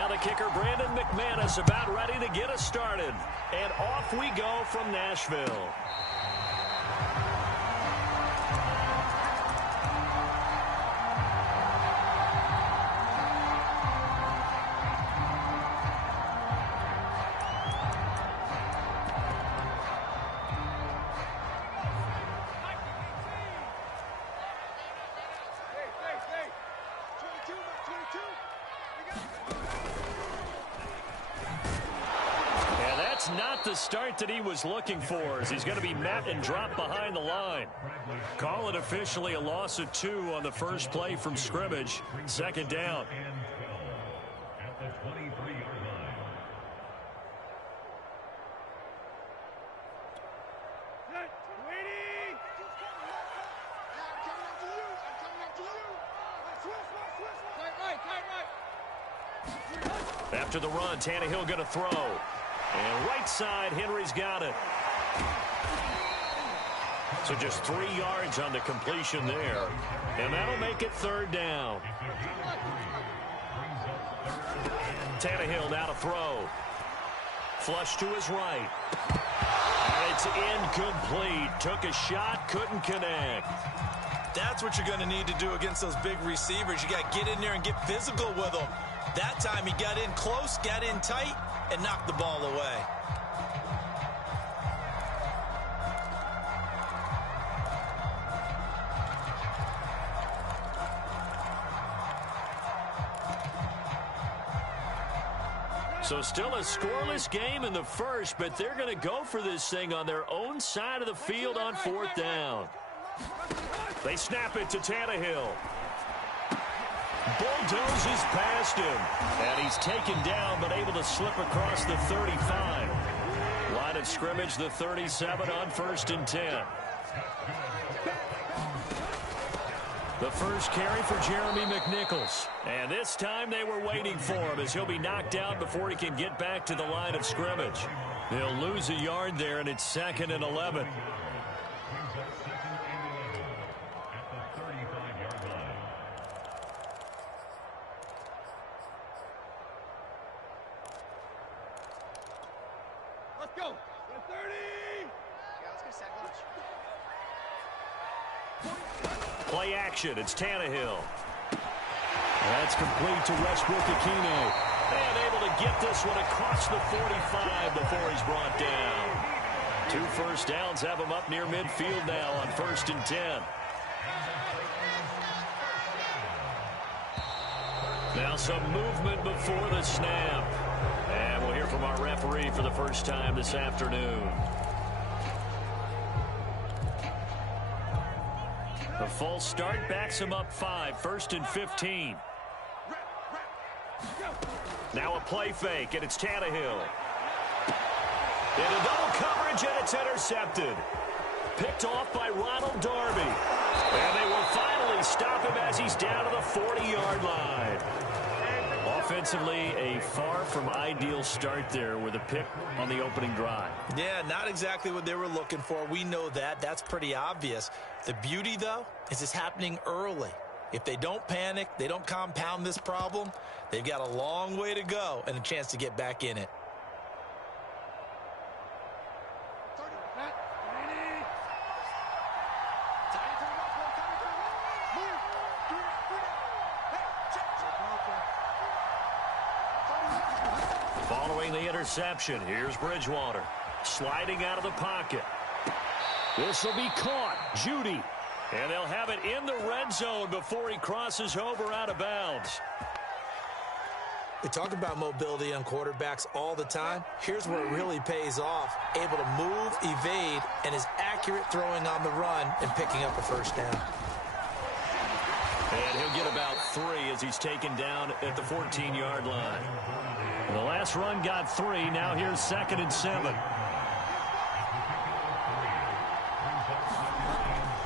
Now the kicker, Brandon McManus, about ready to get us started. And off we go from Nashville. Not the start that he was looking for, as he's going to be met and dropped behind the line. Call it officially a loss of 2 on the first play from scrimmage. Second down. At the 23-yard line. After the run, Tannehill going to throw. And right side, Henry's got it. So just 3 yards on the completion there. And that'll make it third down. Tannehill now to throw. Flush to his right. And it's incomplete. Took a shot, couldn't connect. That's what you're going to need to do against those big receivers. You got to get in there and get physical with them. That time he got in close, got in tight, and knocked the ball away. So still a scoreless game in the first, but they're going to go for this thing on their own side of the field on fourth down. They snap it to Tannehill. Bulldozes past him. And he's taken down, but able to slip across the 35. Line of scrimmage, the 37 on 1st and 10. The first carry for Jeremy McNichols. And this time they were waiting for him, as he'll be knocked out before he can get back to the line of scrimmage. They'll lose a yard there, and it's 2nd and 11. Play action. It's Tannehill. That's complete to Westbrook-Ikhine. And able to get this one across the 45 before he's brought down. 2 first downs have him up near midfield now on 1st and 10. Now some movement before the snap. And we'll hear from our referee for the first time this afternoon. The false start backs him up 5, 1st and 15. Now a play fake, and it's Tannehill. Into double coverage, and it's intercepted. Picked off by Ronald Darby. And they will finally stop him as he's down to the 40-yard line. Offensively, a far from ideal start there with a pick on the opening drive. Yeah, not exactly what they were looking for. We know that. That's pretty obvious. The beauty, though, is it's happening early. If they don't panic, they don't compound this problem, they've got a long way to go and a chance to get back in it. Following the interception, here's Bridgewater. Sliding out of the pocket. This will be caught. Judy. And they'll have it in the red zone before he crosses over out of bounds. They talk about mobility on quarterbacks all the time. Here's where it really pays off. Able to move, evade, and is accurate throwing on the run and picking up a first down. And he'll get about 3 as he's taken down at the 14-yard line. The last run got 3. Now here's 2nd and 7.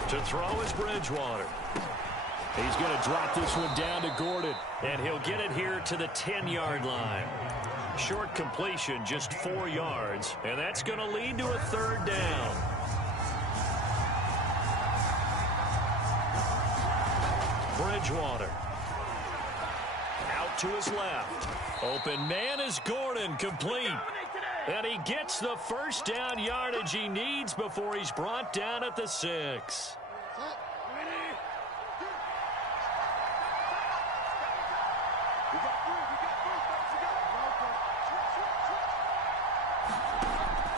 To throw is Bridgewater. He's going to drop this one down to Gordon. And he'll get it here to the 10-yard line. Short completion, just 4 yards. And that's going to lead to a 3rd down. Bridgewater. Out to his left. Open man is Gordon, complete. And he gets the first down yardage he needs before he's brought down at the 6.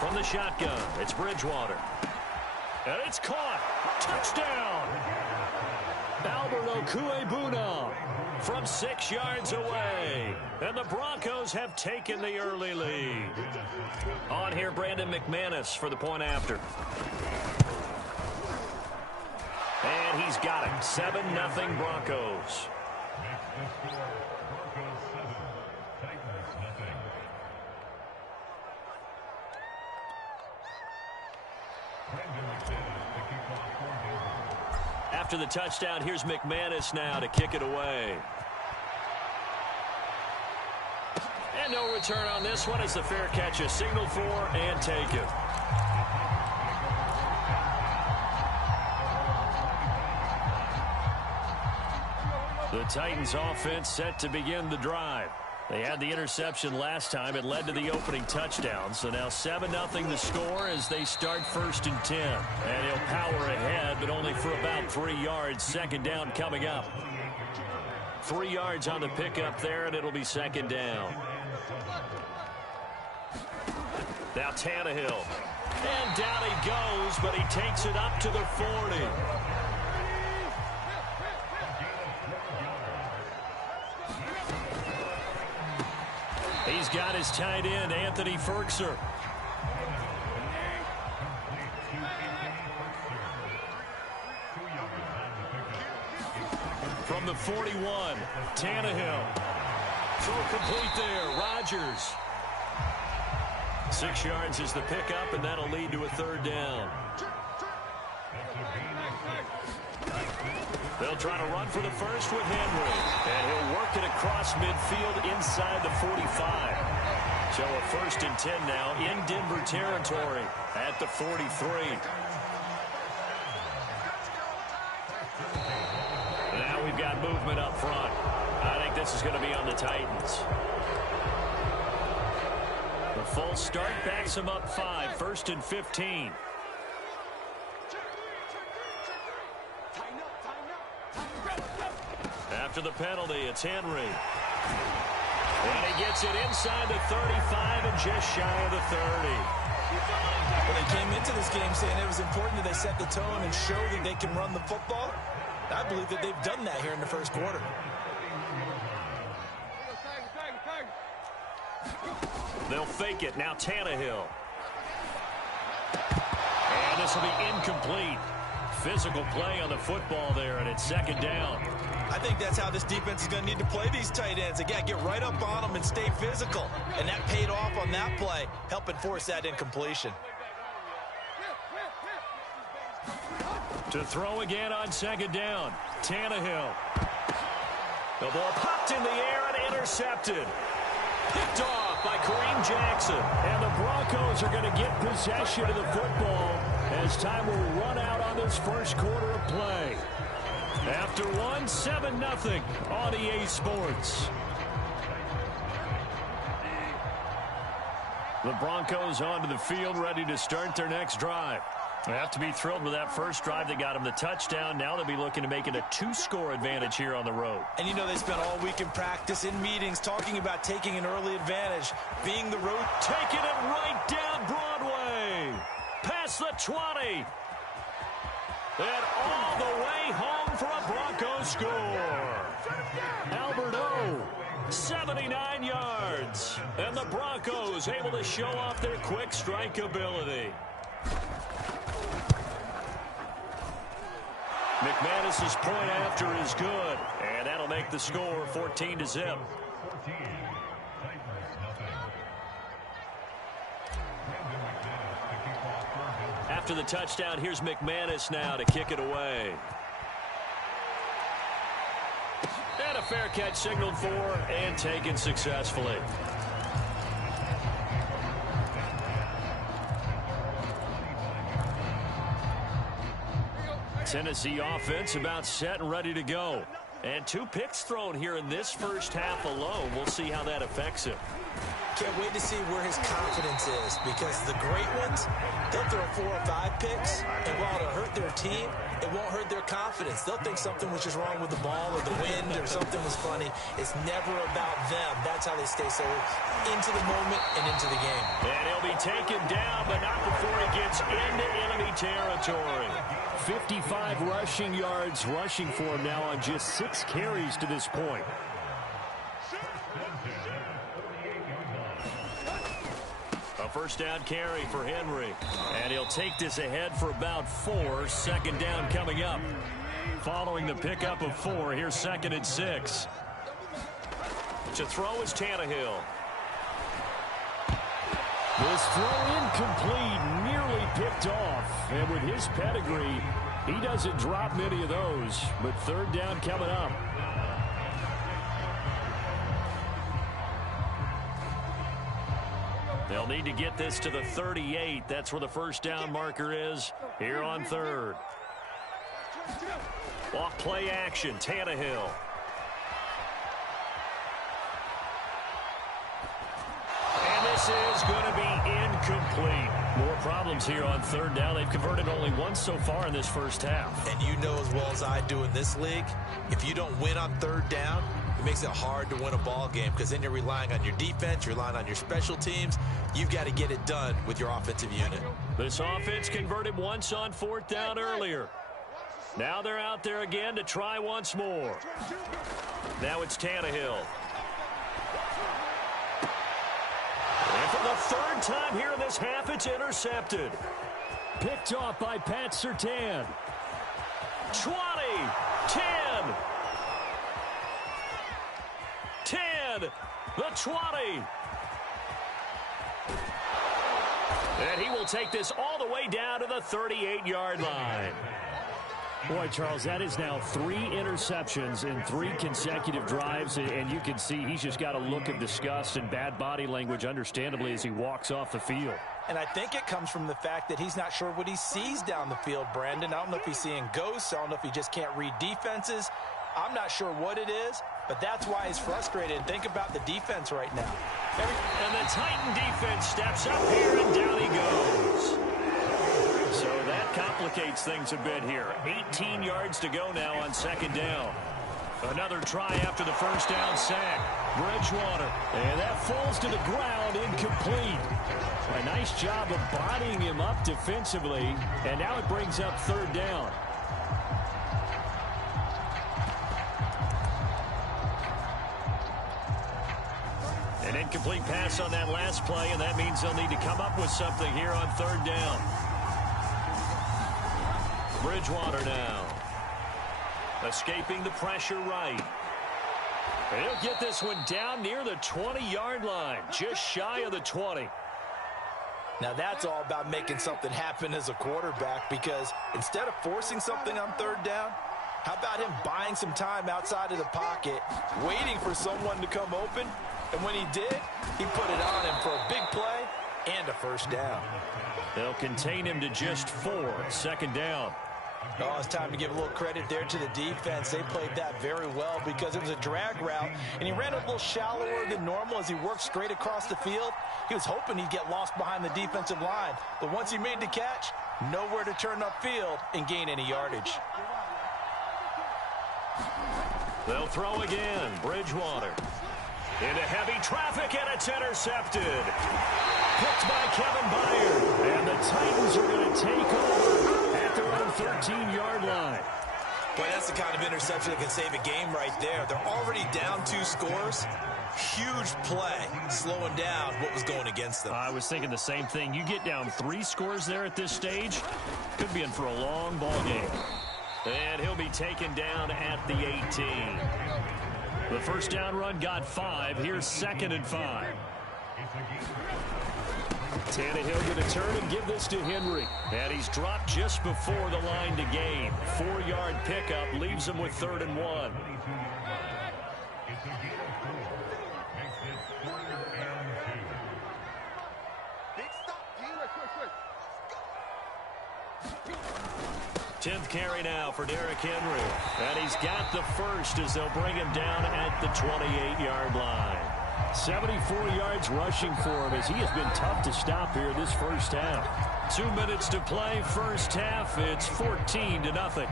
From the shotgun, it's Bridgewater. And it's caught. Touchdown. Alberto Cuebuna from 6 yards away. And the Broncos have taken the early lead. On here, Brandon McManus for the point after. And he's got it. 7-0 Broncos. After the touchdown, here's McManus now to kick it away. And no return on this one as the fair catch is signaled for and taken. The Titans offense set to begin the drive. They had the interception last time. It led to the opening touchdown. So now 7-0 the score as they start 1st and 10. And he'll power ahead, but only for about 3 yards. 2nd down coming up. 3 yards on the pickup there, and it'll be 2nd down. Now Tannehill. And down he goes, but he takes it up to the 40. He's got his tight end, Anthony Ferkser. From the 41, Tannehill. Throw complete there, Rodgers. 6 yards is the pickup, and that'll lead to a 3rd down. They'll try to run for the first with Henry. And he'll work it across midfield inside the 45. So a 1st and 10 now in Denver territory at the 43. Now we've got movement up front. I think this is going to be on the Titans. The full start backs him up 5, 1st and 15. After the penalty, it's Henry. And he gets it inside the 35 and just shy of the 30. Well, they came into this game saying it was important that they set the tone and show that they can run the football. I believe that they've done that here in the 1st quarter. They'll fake it. Now Tannehill. And this will be incomplete. Physical play on the football there, and it's 2nd down. I think that's how this defense is going to need to play these tight ends. Again, get right up on them and stay physical. And that paid off on that play, helping force that incompletion. To throw again on 2nd down, Tannehill. The ball popped in the air and intercepted. Picked off by Kareem Jackson. And the Broncos are going to get possession of the football as time will run out on this 1st quarter of play. After 7-0 on EA Sports. The Broncos onto the field ready to start their next drive. They have to be thrilled with that first drive that got them the touchdown. Now they'll be looking to make it a 2-score advantage here on the road. And you know they spent all week in practice, in meetings, talking about taking an early advantage, being the road. Taking it right down Broadway. Past the 20. And all the way home for a Broncos score. Alberto, 79 yards. And the Broncos able to show off their quick strike ability. McManus's point after is good. And that'll make the score 14-0. After the touchdown, here's McManus now to kick it away. And a fair catch signaled for and taken successfully. Tennessee offense about set and ready to go. And 2 picks thrown here in this first half alone. We'll see how that affects him. Can't wait to see where his confidence is, because the great ones, they'll throw 4 or 5 picks, and while it'll hurt their team, it won't hurt their confidence. They'll think something was just wrong with the ball or the wind or something was funny. It's never about them. That's how they stay so into the moment and into the game. And he'll be taken down, but not before he gets into enemy territory. 55 rushing yards rushing for him now on just 6 carries to this point. A first down carry for Henry. And he'll take this ahead for about 4. Second down coming up. Following the pickup of 4, here's 2nd and 6. To throw is Tannehill. This throw incomplete, nearly picked off. And with his pedigree, he doesn't drop many of those. But 3rd down coming up. They'll need to get this to the 38. That's where the first down marker is here on 3rd. Off play action, Tannehill. And this is going to be incomplete. More problems here on 3rd down. They've converted only once so far in this first half. And you know as well as I do in this league, if you don't win on 3rd down, it makes it hard to win a ball game, because then you're relying on your defense, you're relying on your special teams. You've got to get it done with your offensive unit. This offense converted once on 4th down earlier. Now they're out there again to try once more. Now it's Tannehill. And for the 3rd time here in this half, it's intercepted. Picked off by Pat Surtain. 20, 10, 10, the 20. And he will take this all the way down to the 38-yard line. Boy, Charles, that is now 3 interceptions in 3 consecutive drives, and you can see he's just got a look of disgust and bad body language, understandably, as he walks off the field. And I think it comes from the fact that he's not sure what he sees down the field, Brandon. I don't know if he's seeing ghosts. I don't know if he just can't read defenses. I'm not sure what it is, but that's why he's frustrated. And think about the defense right now. And the Titan defense steps up here, and down he goes. So that complicates things a bit here. 18 yards to go now on 2nd down. Another try after the first down sack. Bridgewater. And that falls to the ground, incomplete. A nice job of bodying him up defensively. And now it brings up 3rd down. An incomplete pass on that last play, and that means they'll need to come up with something here on 3rd down. Bridgewater now. Escaping the pressure right. And he'll get this one down near the 20-yard line, just shy of the 20. Now that's all about making something happen as a quarterback, because instead of forcing something on 3rd down, how about him buying some time outside of the pocket, waiting for someone to come open, and when he did, he put it on him for a big play and a first down. They'll contain him to just 4, 2nd down. Oh, it's time to give a little credit there to the defense. They played that very well because it was a drag route, and he ran a little shallower than normal as he worked straight across the field. He was hoping he'd get lost behind the defensive line, but once he made the catch, nowhere to turn upfield and gain any yardage. They'll throw again. Bridgewater. Into heavy traffic, and it's intercepted. Picked by Kevin Byard. And the Titans are going to take over at their own 13-yard line. Boy, that's the kind of interception that can save a game right there. They're already down 2 scores. Huge play, slowing down what was going against them. I was thinking the same thing. You get down 3 scores there at this stage, could be in for a long ball game. And he'll be taken down at the 18. The first down run got 5. Here's 2nd and 5. Tannehill going to turn and give this to Henry. And he's dropped just before the line to gain. 4-yard pickup leaves him with 3rd and 1. 10th carry now for Derrick Henry. And he's got the first as they'll bring him down at the 28-yard line. 74 yards rushing for him as he has been tough to stop here this first half. 2 minutes to play first half. It's 14-0.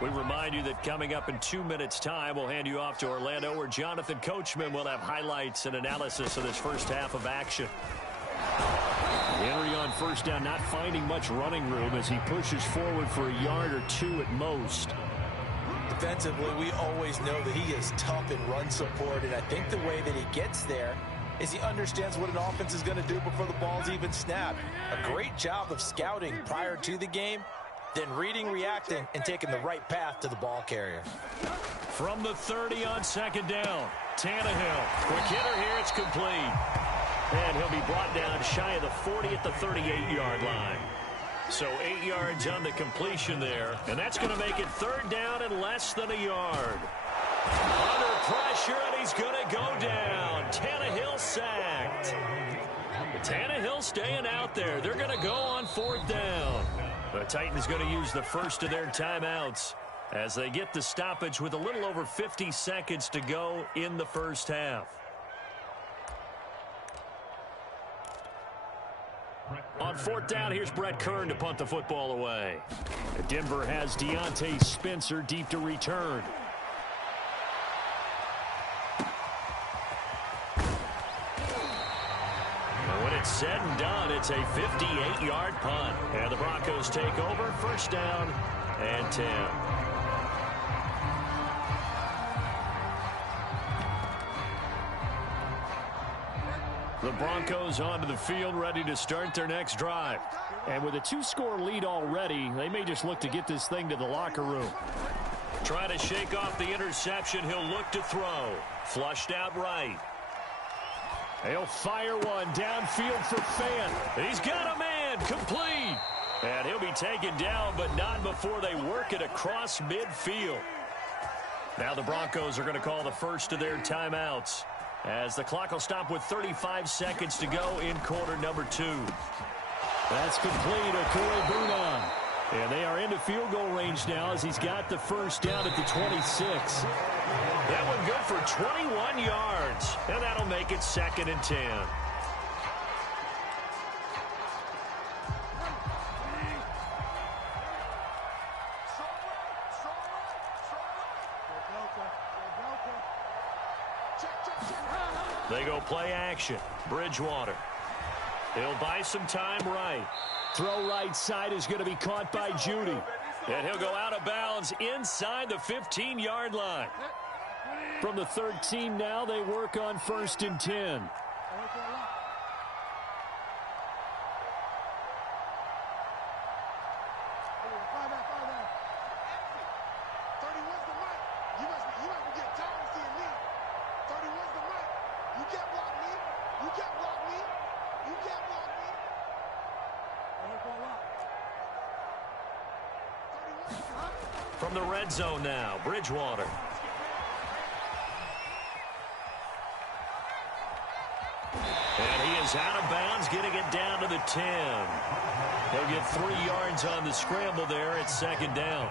We remind you that coming up in 2 minutes' time, we'll hand you off to Orlando, where Jonathan Coachman will have highlights and analysis of this first half of action. Henry on first down, not finding much running room as he pushes forward for a yard or two at most. Defensively, we always know that he is tough in run support, and I think the way that he gets there is he understands what an offense is going to do before the ball's even snapped. A great job of scouting prior to the game, then reading, reacting, and taking the right path to the ball carrier. From the 30 on second down, Tannehill. Quick hitter here, it's complete. And he'll be brought down shy of the 40 at the 38-yard line. So 8 yards on the completion there, and that's going to make it third down and less than a yard. Under pressure, and he's going to go down. Tannehill sacked. Tannehill staying out there. They're going to go on fourth down. The Titans going to use the first of their timeouts as they get the stoppage with a little over 50 seconds to go in the first half. On fourth down, here's Brett Kern to punt the football away. Denver has Deontay Spencer deep to return. And when it's said and done, it's a 58-yard punt. And the Broncos take over, first down and 10. The Broncos onto the field, ready to start their next drive. And with a 2-score lead already, they may just look to get this thing to the locker room. Try to shake off the interception. He'll look to throw. Flushed out right. He'll fire one downfield for Fant. He's got a man. Complete. And he'll be taken down, but not before they work it across midfield. Now the Broncos are going to call the first of their timeouts, as the clock will stop with 35 seconds to go in quarter number 2. That's complete. Okoro Bunan. And they are into field goal range now as he's got the first down at the 26. That one good for 21 yards. And that'll make it 2nd and 10. They go play action. Bridgewater. He'll buy some time right. Throw right side is going to be caught by Judy. And he'll go out of bounds inside the 15-yard line. From the 13 now, they work on 1st and 10. From the red zone now, Bridgewater. And he is out of bounds, getting it down to the 10. He'll get 3 yards on the scramble there. It's 2nd down.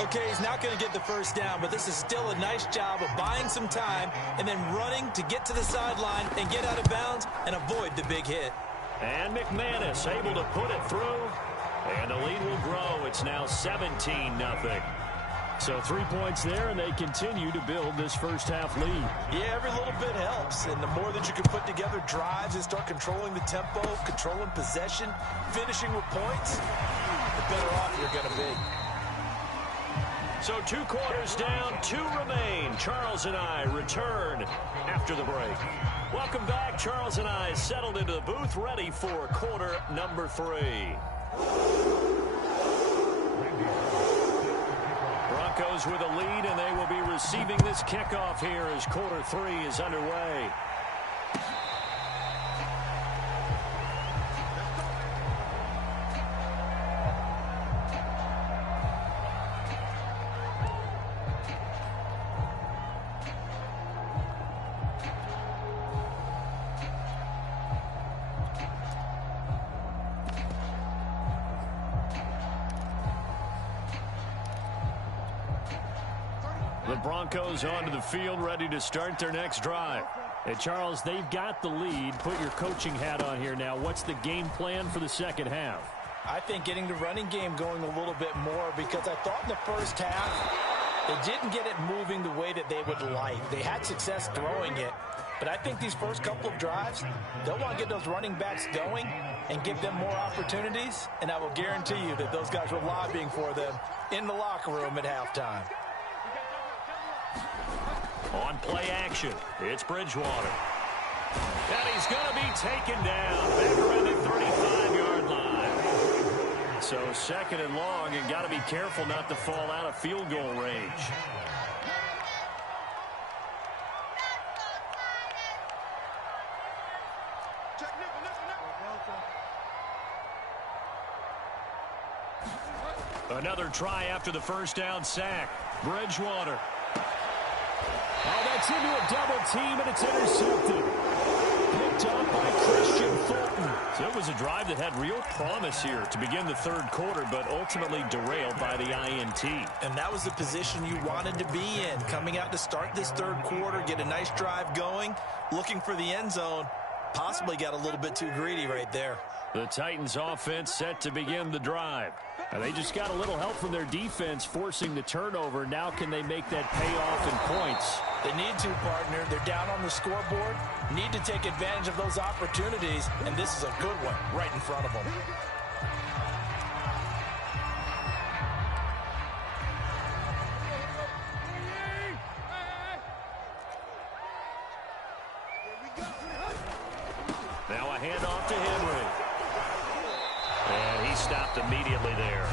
Okay, he's not going to get the first down, but this is still a nice job of buying some time and then running to get to the sideline and get out of bounds and avoid the big hit. And McManus able to put it through. And the lead will grow. It's now 17-0. So 3 points there, and they continue to build this first half lead. Yeah, every little bit helps. And the more that you can put together drives and start controlling the tempo, controlling possession, finishing with points, the better off you're going to be. So 2 quarters down, 2 remain. Charles and I return after the break. Welcome back. Charles and I settled into the booth, ready for quarter number 3. Broncos with a lead, and they will be receiving this kickoff here as quarter 3 is underway. The Broncos onto the field, ready to start their next drive. Hey, Charles, they've got the lead. Put your coaching hat on here now. What's the game plan for the second half? I think getting the running game going a little bit more, because I thought in the first half they didn't get it moving the way that they would like. They had success throwing it, but I think these first couple of drives, they'll want to get those running backs going and give them more opportunities, and I will guarantee you that those guys were lobbying for them in the locker room at halftime. On play action, it's Bridgewater. And he's going to be taken down back around the 35-yard line. So second and long, and got to be careful not to fall out of field goal range. Another try after the first down sack. Bridgewater. Oh, that's into a double team, and it's intercepted. Picked up by Christian Fulton. So it was a drive that had real promise here to begin the third quarter, but ultimately derailed by the INT. And that was the position you wanted to be in, coming out to start this third quarter, get a nice drive going, looking for the end zone. Possibly got a little bit too greedy right there. The Titans offense set to begin the drive. And they just got a little help from their defense forcing the turnover. Now can they make that pay off in points? They need to, partner. They're down on the scoreboard. Need to take advantage of those opportunities, and this is a good one right in front of them. Now a handoff to Henry. And he stopped immediately there.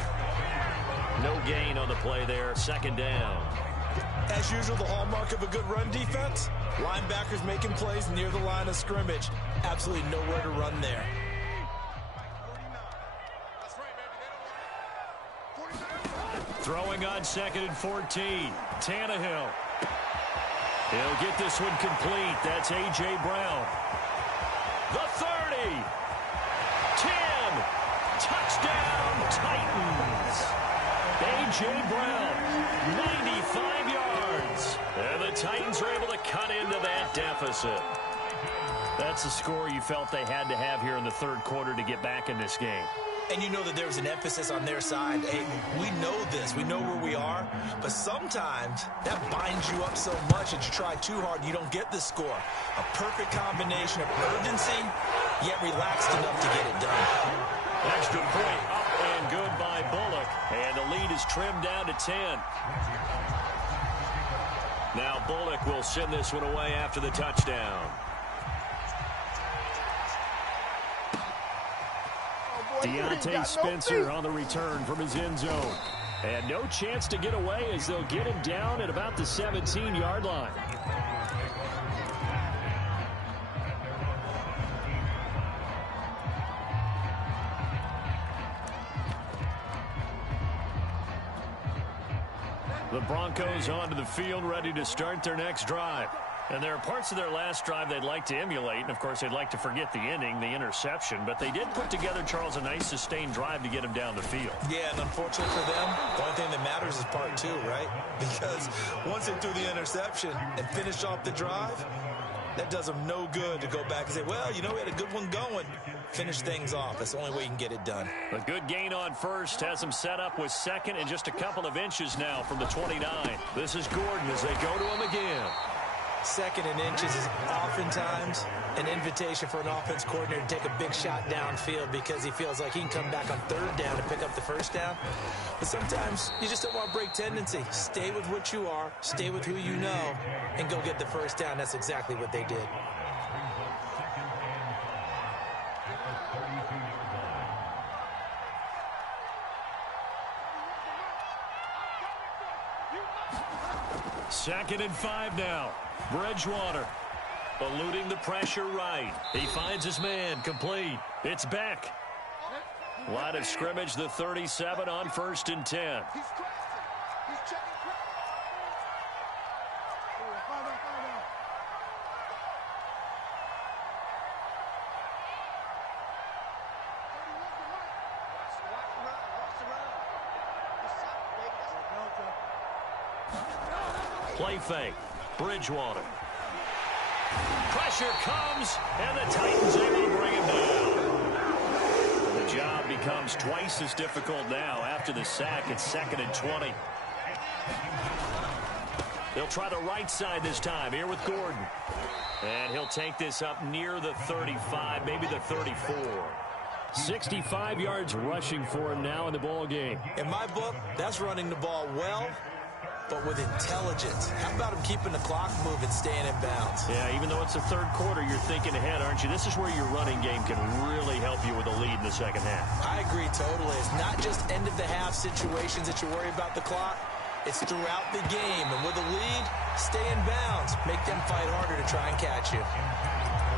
No gain on the play there. Second down. As usual, the hallmark of a good run defense, linebackers making plays near the line of scrimmage. Absolutely nowhere to run there. Throwing on 2nd and 14. Tannehill. He'll get this one complete. That's A.J. Brown. The 30. 10. Touchdown, Titans. A.J. Brown, 95 yards. And the Titans are able to cut into that deficit. That's the score you felt they had to have here in the third quarter to get back in this game. And you know that there was an emphasis on their side. Hey, we know this. We know where we are. But sometimes that binds you up so much that you try too hard, you don't get the score. A perfect combination of urgency, yet relaxed enough to get it done. Extra point up and good by Bullock. And the lead is trimmed down to 10. Now Bullock will send this one away after the touchdown. Deontay Spencer on the return from his end zone. And no chance to get away as they'll get him down at about the 17-yard line. The Broncos onto the field, ready to start their next drive. And there are parts of their last drive they'd like to emulate. And, of course, they'd like to forget the ending, the interception. But they did put together, Charles, a nice sustained drive to get him down the field. Yeah, and unfortunately for them, the only thing that matters is part two, right? Because once they threw the interception and finished off the drive, that does them no good to go back and say, well, you know, we had a good one going. Finish things off. That's the only way you can get it done. A good gain on first has them set up with second and just a couple of inches now from the 29. This is Gordon as they go to him again. Second and inches is oftentimes an invitation for an offense coordinator to take a big shot downfield because he feels like he can come back on third down and pick up the first down. But sometimes you just don't want to break tendency. Stay with what you are, stay with who you know, and go get the first down. That's exactly what they did. Second and 5 now. Bridgewater eluding the pressure right. He finds his man complete. It's Beck. Line of scrimmage, the 37 on 1st and 10. Play fake. Bridgewater. Pressure comes, and the Titans able to bring him down. The job becomes twice as difficult now. After the sack, it's 2nd and 20. They'll try the right side this time, here with Gordon. And he'll take this up near the 35, maybe the 34. 65 yards rushing for him now in the ball game. In my book, that's running the ball well, but with intelligence. How about him keeping the clock moving, staying in bounds? Yeah, even though it's the 3rd quarter, you're thinking ahead, aren't you? This is where your running game can really help you with a lead in the 2nd half. I agree totally. It's not just end-of-the-half situations that you worry about the clock. It's throughout the game. And with a lead, stay in bounds. Make them fight harder to try and catch you.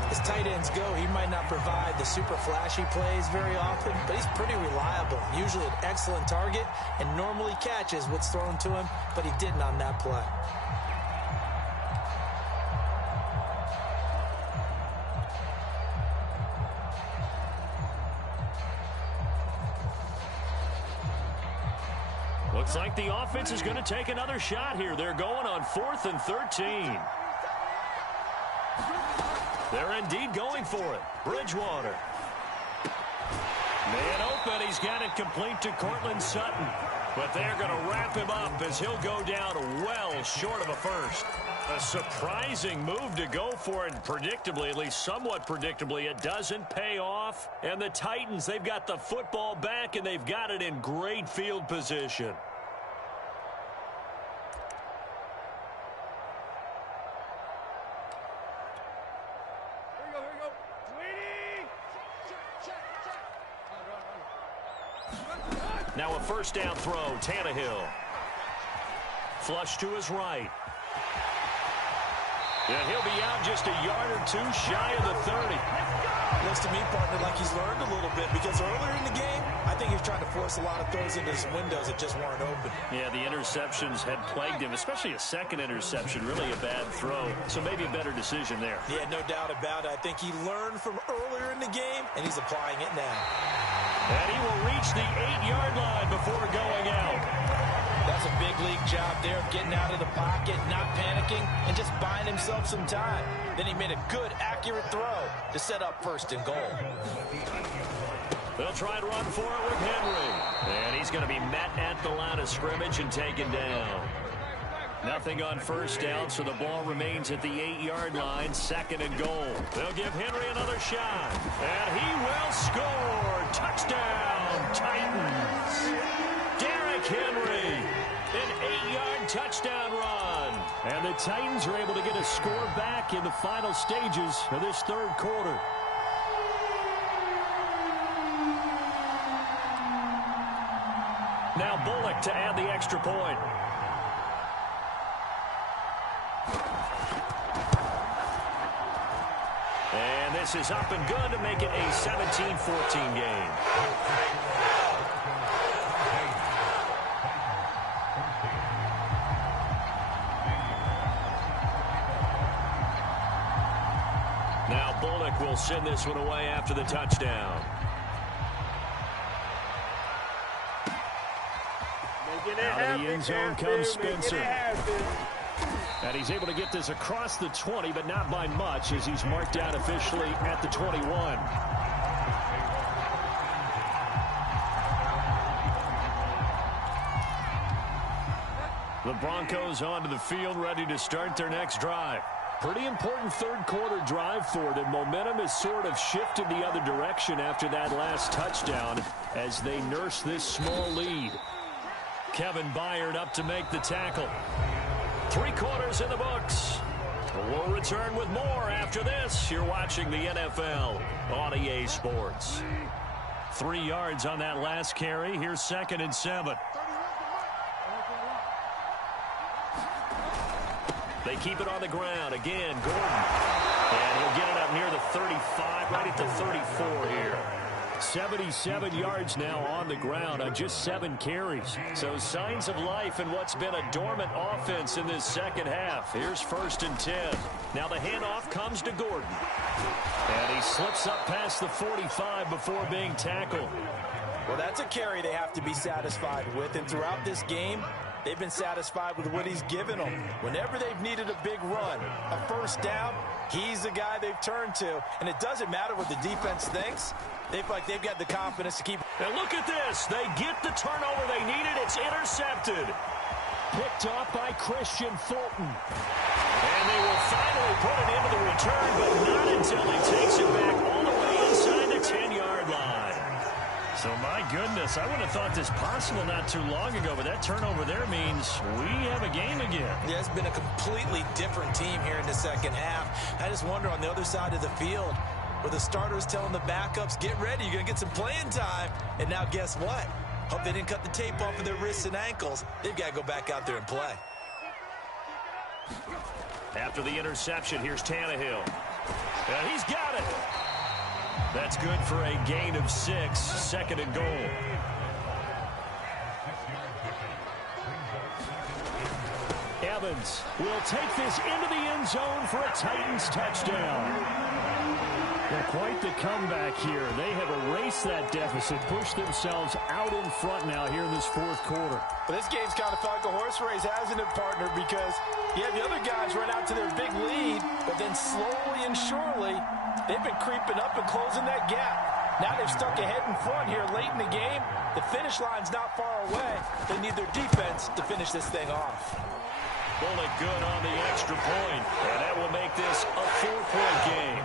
As tight ends go, he might not provide the super flashy plays very often, but he's pretty reliable. Usually an excellent target and normally catches what's thrown to him, but he didn't on that play. Looks like the offense is going to take another shot here. They're going on 4th and 13. They're indeed going for it. Bridgewater. Man open. He's got it complete to Cortland Sutton. But they're going to wrap him up as he'll go down well short of a first. A surprising move to go for it. Predictably, at least somewhat predictably, it doesn't pay off. And the Titans, they've got the football back, and they've got it in great field position. Now a first down throw, Tannehill. Flush to his right. And he'll be out just a yard or two shy of the 30. Looks to me, partner, like he's learned a little bit because earlier in the game, I think he was trying to force a lot of throws into his windows that just weren't open. Yeah, the interceptions had plagued him, especially a second interception, really a bad throw. So maybe a better decision there. Yeah, no doubt about it. I think he learned from earlier in the game, and he's applying it now. And he will reach the 8-yard line before going out. That's a big league job there, getting out of the pocket, not panicking, and just buying himself some time. Then he made a good, accurate throw to set up 1st and goal. They'll try and run for it with Henry. And he's going to be met at the line of scrimmage and taken down. Nothing on first down, so the ball remains at the 8-yard line, 2nd and goal. They'll give Henry another shot. And he will score. Touchdown, Titans. Derrick Henry, an 8-yard touchdown run. And the Titans are able to get a score back in the final stages of this 3rd quarter. Now Bullock to add the extra point. And this is up and good to make it a 17-14 game. Now Bullock will send this one away after the touchdown. Out of the end zone comes Spencer. And he's able to get this across the 20, but not by much as he's marked down officially at the 21. The Broncos onto the field, ready to start their next drive. Pretty important 3rd quarter drive for them. Momentum has sort of shifted the other direction after that last touchdown as they nurse this small lead. Kevin Byard up to make the tackle. 3 quarters in the books. We'll return with more after this. You're watching the NFL on EA Sports. 3 yards on that last carry. Here's 2nd and 7. They keep it on the ground. Again, Gordon. And he'll get it up near the 35, right at the 34 here. 77 yards now on the ground on just 7 carries. So signs of life in what's been a dormant offense in this 2nd half. Here's 1st and 10. Now the handoff comes to Gordon. And he slips up past the 45 before being tackled. Well, that's a carry they have to be satisfied with. And throughout this game, they've been satisfied with what he's given them. Whenever they've needed a big run, a first down, he's the guy they've turned to. And it doesn't matter what the defense thinks. They feel like they've got the confidence to keep. And look at this. They get the turnover they needed. It's intercepted. Picked off by Christian Fulton. And they will finally put it into the return, but not until he takes it back all the way inside the 10-yard line. So, my goodness, I would have thought this possible not too long ago, but that turnover there means we have a game again. Yeah, it's been a completely different team here in the second half. I just wonder on the other side of the field, where the starters telling the backups, get ready, you're going to get some playing time. And now guess what? Hope they didn't cut the tape off of their wrists and ankles. They've got to go back out there and play. After the interception, here's Tannehill. And he's got it. That's good for a gain of 6, second and goal. Evans will take this into the end zone for a Titans touchdown. Well, quite the comeback here. They have erased that deficit, pushed themselves out in front now here in this fourth quarter. But this game's kind of felt like a horse race, hasn't it, partner? Because you have the other guys run out to their big lead, but then slowly and surely, they've been creeping up and closing that gap. Now they've stuck ahead in front here late in the game. The finish line's not far away. They need their defense to finish this thing off. Bullock good on the extra point, and that will make this a 4-point game.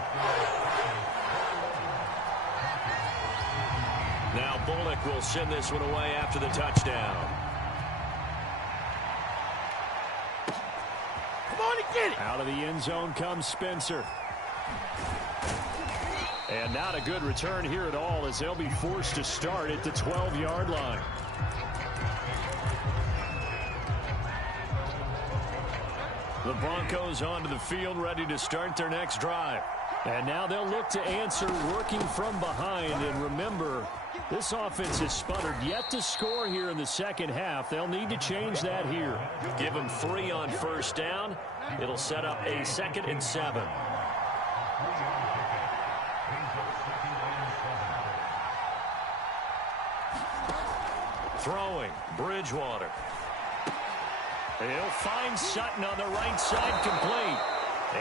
Now Bullock will send this one away after the touchdown. Come on and get it! Out of the end zone comes Spencer. And not a good return here at all, as they'll be forced to start at the 12-yard line. The Broncos onto the field, ready to start their next drive. And now they'll look to answer working from behind. And remember, this offense has sputtered yet to score here in the second half. They'll need to change that here. Give them 3 on first down. It'll set up a 2nd and 7. Throwing, Bridgewater. He'll find Sutton on the right side, complete.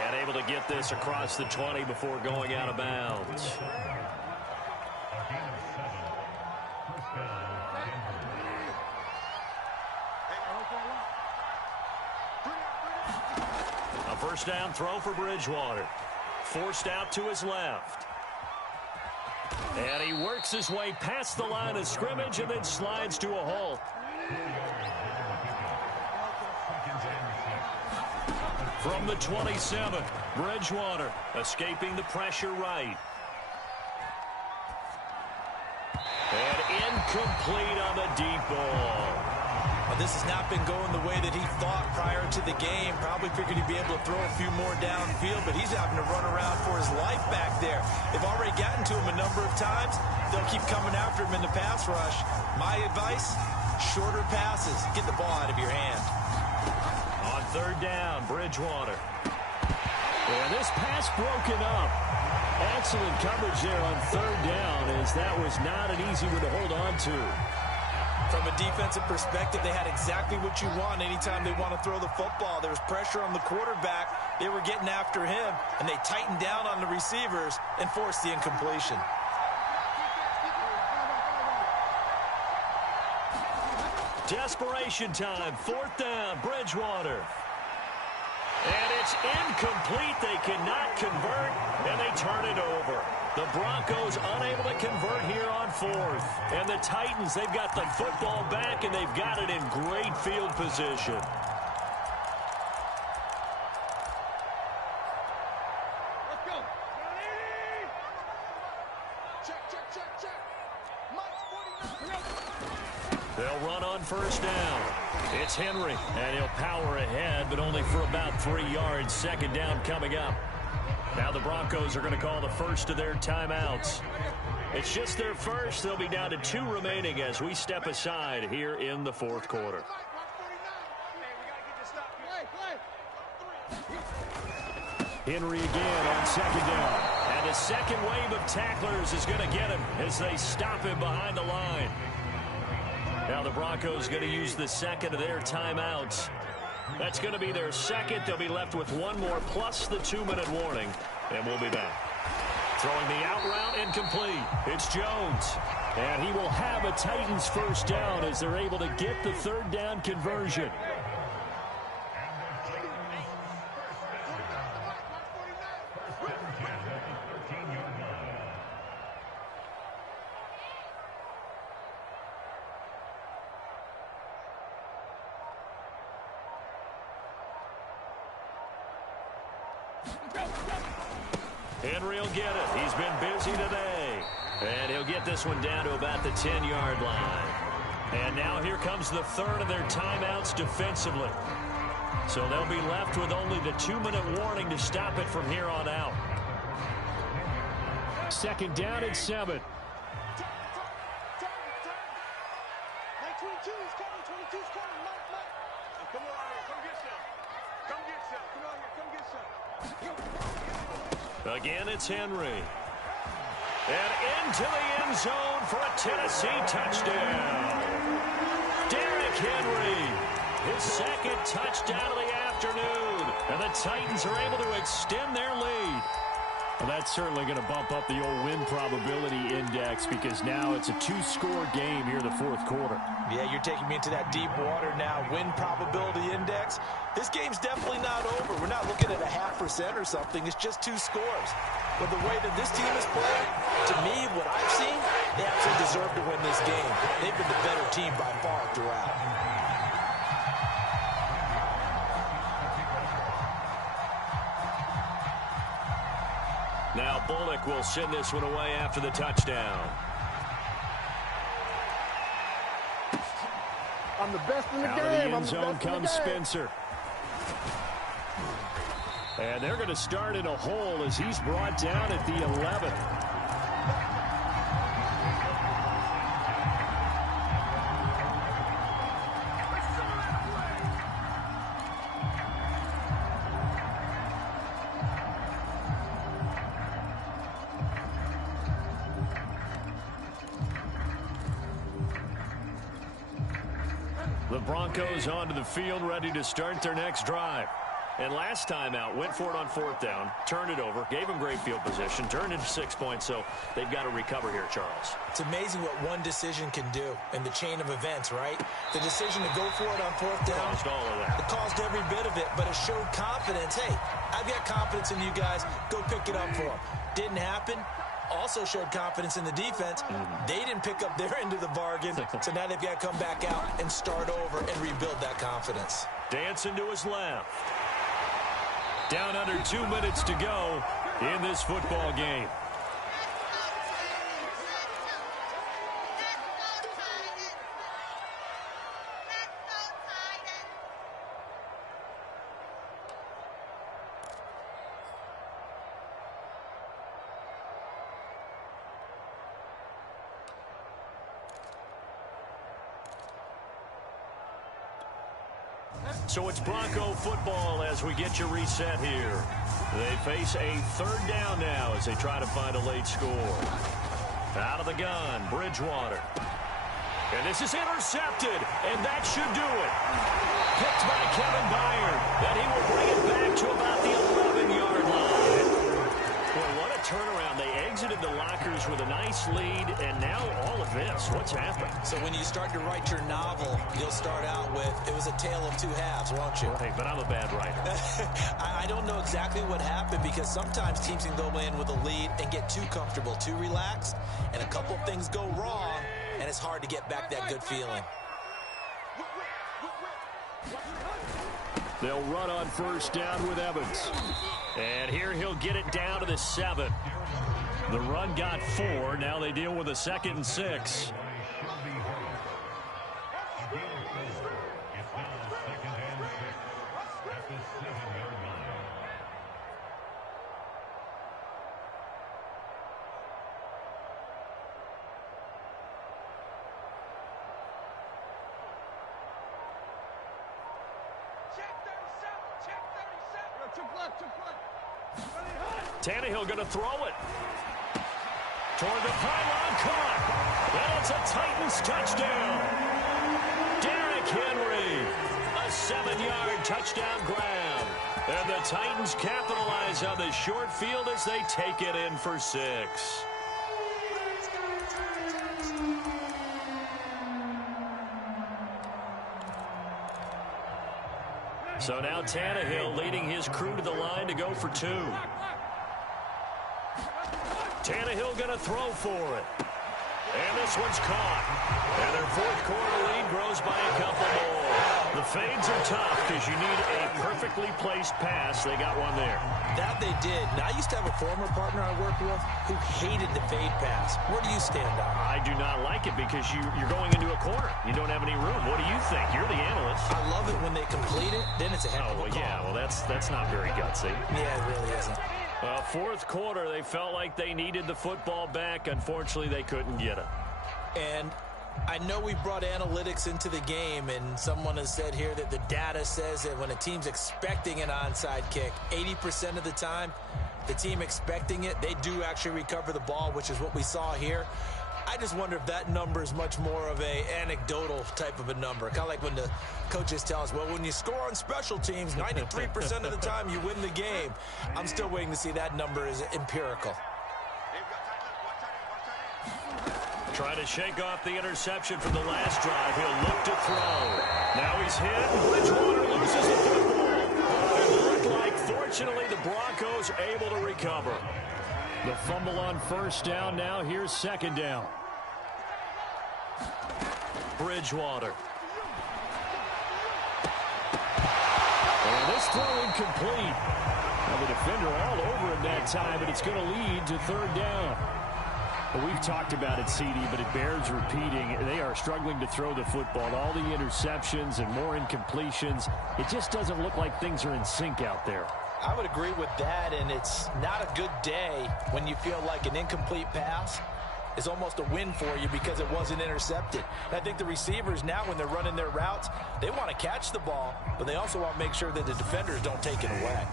And able to get this across the 20 before going out of bounds. A first down throw for Bridgewater. Forced out to his left. And he works his way past the line of scrimmage and then slides to a halt. From the 27, Bridgewater escaping the pressure right. And incomplete on the deep ball. Well, this has not been going the way that he thought prior to the game. Probably figured he'd be able to throw a few more downfield, but he's having to run around for his life back there. They've already gotten to him a number of times. They'll keep coming after him in the pass rush. My advice, shorter passes. Get the ball out of your hand. On third down, Bridgewater. And this pass broken up. Excellent coverage there on third down, as that was not an easy one to hold on to. From a defensive perspective, they had exactly what you want anytime they want to throw the football. There was pressure on the quarterback. They were getting after him, and they tightened down on the receivers and forced the incompletion. Desperation time, fourth down, Bridgewater. And it's incomplete. They cannot convert, and they turn it over. The Broncos unable to convert here on fourth. And the Titans, they've got the football back, and they've got it in great field position. Let's go. Check. They'll run on first down. It's Henry, and he'll power ahead, but only for about 3 yards. Second down coming up. Now the Broncos are going to call the first of their timeouts. It's just their first. They'll be down to 2 remaining as we step aside here in the fourth quarter. Henry again on second down. And the second wave of tacklers is going to get him as they stop him behind the line. Now the Broncos going to use the second of their timeouts. That's going to be their second. They'll be left with one more plus the 2-minute warning. And we'll be back. Throwing the out route incomplete. It's Jones. And he will have a Titans first down as they're able to get the third down conversion. Henry will get it. He's been busy today. And he'll get this one down to about the 10-yard line. And now here comes the third of their timeouts defensively. So they'll be left with only the 2-minute warning to stop it from here on out. Second down and 7. 22 is coming. 22 is coming. Mike. Come on here. Come get some. Come get some. Come on here. Come get some. Again, it's Henry. And into the end zone for a Tennessee touchdown. Derrick Henry, his second touchdown of the afternoon. And the Titans are able to extend their lead. Well, that's certainly going to bump up the old win probability index because now it's a 2-score game here in the fourth quarter. Yeah, you're taking me into that deep water now. Win probability index. This game's definitely not over. We're not looking at a 0.5% or something. It's just 2 scores. But the way that this team is playing, to me, what I've seen, they actually deserve to win this game. They've been the better team by far throughout. Now Bullock will send this one away after the touchdown. I'm the best in the Out game. of the I'm end the zone best in the comes game. Spencer. And they're going to start in a hole as he's brought down at the 11. The Broncos onto the field, ready to start their next drive. And last time out, went for it on fourth down, turned it over, gave them great field position, turned into 6 points, so they've got to recover here, Charles. It's amazing what one decision can do in the chain of events, right? The decision to go for it on fourth down. Caused all of that. It caused every bit of it, but it showed confidence. Hey, I've got confidence in you guys. Go pick it up for them. Didn't happen. Also showed confidence in the defense. They didn't pick up their end of the bargain, so now they've got to come back out and start over and rebuild that confidence. Dancing to his left. Down under 2 minutes to go in this football game. So it's Bronco football as we get you reset here. They face a third down now as they try to find a late score. Out of the gun, Bridgewater. And this is intercepted, and that should do it. Picked by Kevin Byard, and he will bring it back to about the 11-yard line. Boy, what a turnaround. They exited the lockers with a nice lead, and now all of this. What's happened? So when you start to write your novel, you'll start out with, it was a tale of 2 halves, won't you? Right, but I'm a bad writer. I don't know exactly what happened because sometimes teams can go in with a lead and get too comfortable, too relaxed, and a couple of things go wrong, and it's hard to get back that good feeling. They'll run on first down with Evans. And here he'll get it down to the 7. The run got 4. Now they deal with a 2nd and 6. Tannehill going to throw it. Toward the pylon, caught. And it's a Titans touchdown. Henry. A 7-yard touchdown grab. And the Titans capitalize on the short field as they take it in for 6. So now Tannehill leading his crew to the line to go for 2. Tannehill going to throw for it. And this one's caught. And their fourth quarter lead grows by a couple more. The fades are tough because you need a perfectly placed pass. They got one there. That they did. Now, I used to have a former partner I worked with who hated the fade pass. Where do you stand on it? I do not like it because you're going into a corner. You don't have any room. What do you think? You're the analyst. I love it when they complete it. Then it's a heck of a call. Yeah, well, that's not very gutsy. Yeah, it really isn't. Fourth quarter, they felt like they needed the football back. Unfortunately, they couldn't get it. And I know we brought analytics into the game, and someone has said here that the data says that when a team's expecting an onside kick, 80% of the time, the team expecting it, they do actually recover the ball, which is what we saw here. I just wonder if that number is much more of a anecdotal type of a number. Kind of like when the coaches tell us, well, when you score on special teams, 93% of the time you win the game. I'm still waiting to see that number is empirical. Trying to shake off the interception from the last drive. He'll look to throw. Now he's hit. Bridgewater loses the football. It looked like, fortunately, the Broncos able to recover. The fumble on first down. Now here's second down. Bridgewater. And this throw incomplete. Well, the defender all over him that time, but it's going to lead to third down. Well, we've talked about it, CD, but it bears repeating. They are struggling to throw the football. All the interceptions and more incompletions. It just doesn't look like things are in sync out there. I would agree with that, and it's not a good day when you feel like an incomplete pass is almost a win for you because it wasn't intercepted. And I think the receivers now, when they're running their routes, they want to catch the ball, but they also want to make sure that the defenders don't take it away.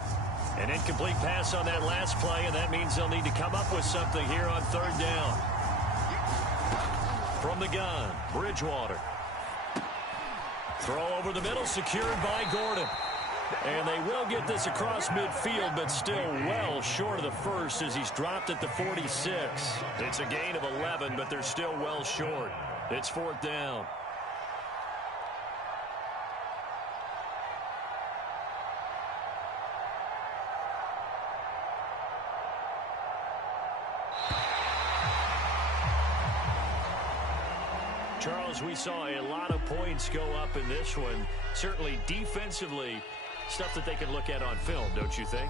An incomplete pass on that last play, and that means they'll need to come up with something here on third down. From the gun, Bridgewater. Throw over the middle, secured by Gordon. And they will get this across midfield, but still well short of the first as he's dropped at the 46. It's a gain of 11, but they're still well short. It's fourth down. Charles, we saw a lot of points go up in this one. Certainly defensively, stuff that they can look at on film, don't you think?